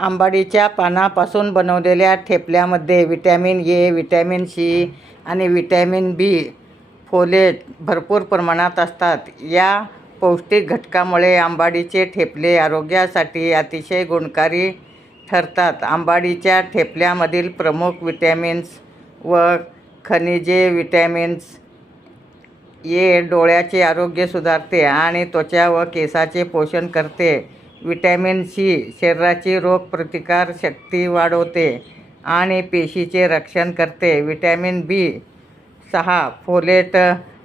आंबाडीच्या पानापासून बनवलेल्या ठेपल्यामध्ये vitamin A, vitamin C आणि vitamin बी, folate भरपूर प्रमाणात असतात. या पौष्टिक घटकामुळे आंबाडीचे ठेपले आरोग्यासाठी अतिशय गुणकारी ठरतात. आंबाडीच्या ठेपल्यामधील प्रमुख व्हिटॅमिन्स व खनिजे: व्हिटॅमिन्स ए डोळ्याचे आरोग्य सुधारते आणि त्वचा व केसांचे पोषण करते. व्हिटॅमिन सी शरीराची रोगप्रतिकार शक्ती वाढवते आणि पेशीचे रक्षण करते. व्हिटॅमिन बी 6 फोलेट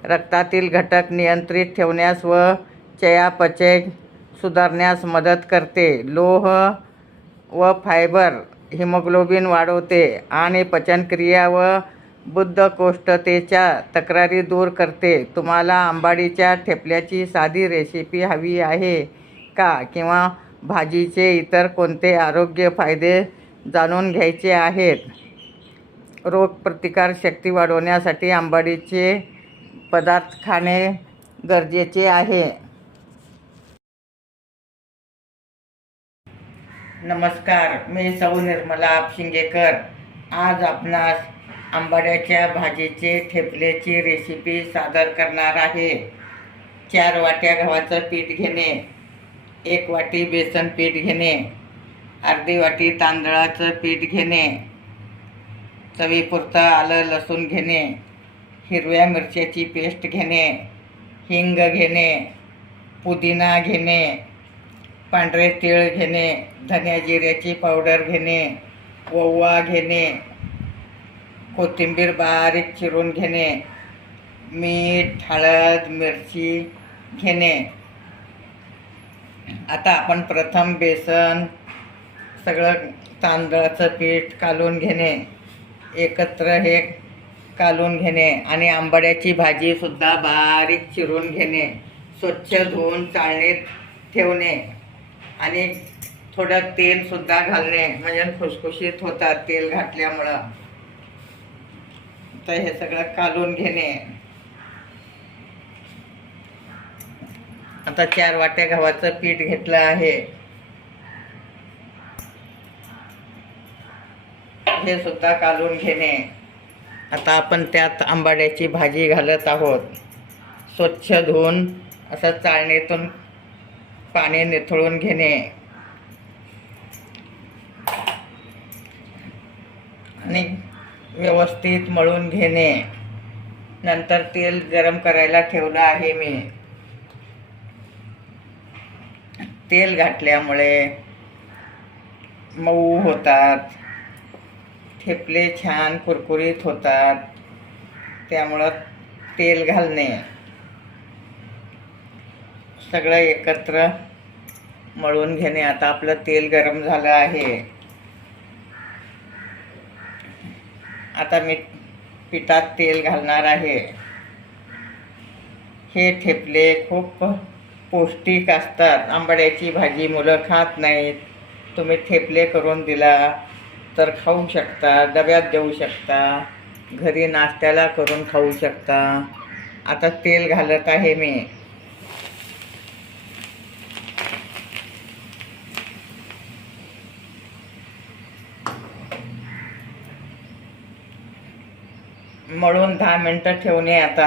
रक्तातील घटक नियंत्रित ठेवण्यास व चयापचय सुधारण्यास मदत करते. लोह व फायबर हिमोग्लोबिन वाढवते आणि पचनक्रिया व बद्धकोष्ठतेच्या तक्रारी दूर करते. तुम्हाला आंबाडीच्या ठेपल्याची साधी रेसिपी हवी आहे का? किंवा भाजीचे इतर कोणते आरोग्य फायदे जाणून घ्यायचे आहेत? रोगप्रतिकार शक्ती वाढवण्यासाठी आंबाडीचे पदार्थ खाणे गरजेचे आहे. नमस्कार, मी सौ निर्मला आपशिंगेकर. आज आपणास आंबाड्याच्या भाजीचे ठेपल्याची रेसिपी सादर करणार आहे. 4 वाट्या गव्हाचं पीठ घेणे, 1 वाटी बेसन पीठ घेणे, अर्धी वाटी तांदळाचं पीठ घेणे, चवीपुरतं आलं लसूण घेणे, हिरव्या मिरच्याची पेस्ट घेणे, हिंग घेणे, पुदिना घेणे, पांढरे तीळ घेणे, धन्या जिऱ्याची पावडर घेणे, ओवा घेणे, कोथिंबीर बारीक चिरून घेणे, मीठ, हळद, मिरची घेणे. आता आपण प्रथम बेसन सगळं तांदळाचं पीठ कालून घेणे, एकत्र हे कालून घेणे आणि आंबाड्याची भाजीसुद्धा बारीक चिरून घेणे. स्वच्छ धुवून चाळणीत ठेवणे आणि थोडं तेलसुद्धा घालणे, म्हणजे खुसखुशीत होतात तेल घातल्यामुळं. तर हे सगळं कालून घेणे. आता 4 वाट्या गव्हाचं पीठ घेतलं आहे. हे सुद्धा कालून घेणे. आता आपण त्यात आंबाड्याची भाजी घालत आहोत. स्वच्छ धुवून असं चाळणीतून पाणी निथळून घेणे आणि व्यवस्थित मळून घेणे. नंतर तेल गरम करायला ठेवलं आहे मी. तेल घातल्यामुळे मऊ होतात, ठेपले छान कुरकुरीत होतात. त्यामुळं तेल घालणे. सगळं एकत्र मळून घेणे. आता आपलं तेल गरम झालं आहे. आता मी पिठात तेल घालणार आहे. हे ठेपले खूप पौष्टिक असतात. आंबाड्याची भाजी मुलं खात नाहीत. तुम्ही ठेपले करून दिला तर खाऊ शकता, डब्यात देऊ शकता, घरी नाश्त्याला करून खाऊ शकता. आता तेल घालत आहे मी. मळून 10 मिनिटं ठेवणे. आता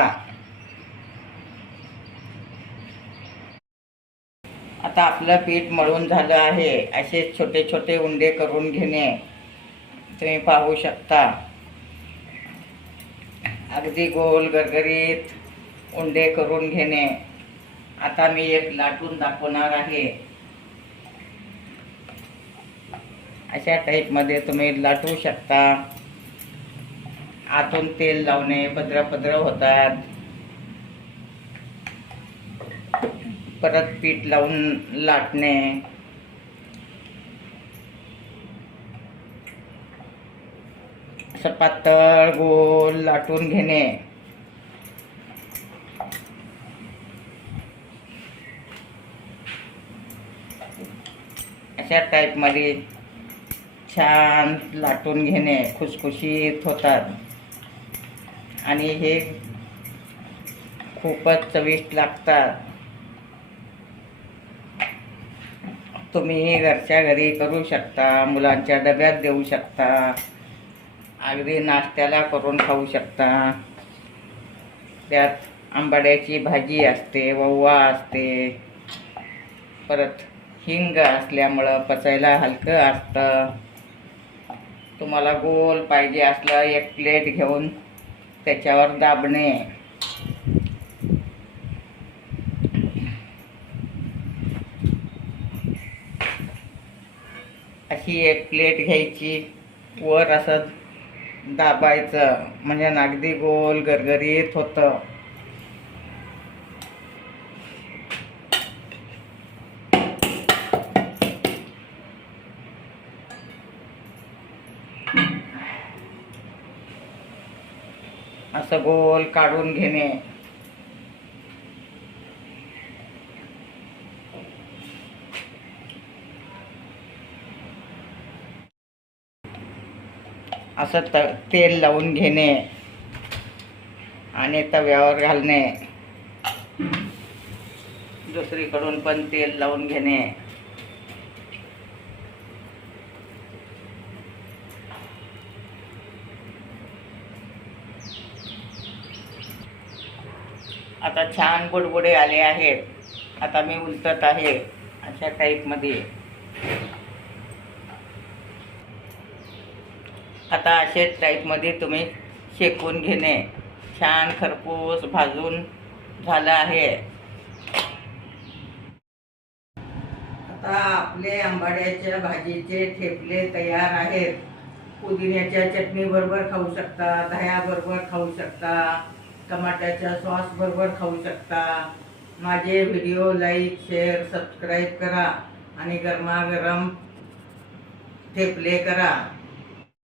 आपलं पीठ मळून झालं आहे. असे छोटे छोटे उंडे करून घेणे. तुम्ही पाहू शकता, अगदी गोल गरगरीत उंडे करून घेणे. आता मी एक लाटून दाखवणार आहे. अशा टाईपमध्ये तुम्ही लाटू शकता. आतून तेल लावणे, पदरं होतात. परत पीठ लावून लाटणे. असं पातळ गोल लाटून घेणे. अशा टाईपमध्ये छान लाटून घेणे. खुसखुशीत होतात आणि हे खूपच चविष्ट लागतात. तुम्ही घरच्या घरी करू शकता, मुलांच्या डब्यात देऊ शकता, अगदी नाश्त्याला करून खाऊ शकता. त्यात आंबाड्याची भाजी असते, ववा असते, परत हिंग असल्यामुळं पचायला हलकं असतं. तुम्हाला गोल पाहिजे असलं एक प्लेट घेऊन त्याच्यावर दाबणे. अशी एक प्लेट घ्यायची, वर असं दाबायचं म्हणजे अगदी गोल गरगरीत होतं. असं गोल काढून घेणे. असं तेल लावून घेणे आणि तव्यावर घालणे. दुसरीकडून पण तेल लावून घेणे. आता छान बुडबुडे आले आहेत. आता मी उलटत आहे अशा टाईपमध्ये. आता असेच टाईपमध्ये तुम्ही शेकून घेणे. छान खरपूस भाजून झालं आहे. आता आपले आंबाड्याच्या भाजीचे ठेपले तयार आहेत. पुदिन्याच्या चटणीबरोबर खाऊ शकता, दह्याबरोबर खाऊ शकता, टमाट्याच्या सॉस बरोबर खाऊ शकता. माझे व्हिडिओ लाईक, शेअर, सबस्क्राईब करा आणि गरमागरम ठेपले करा.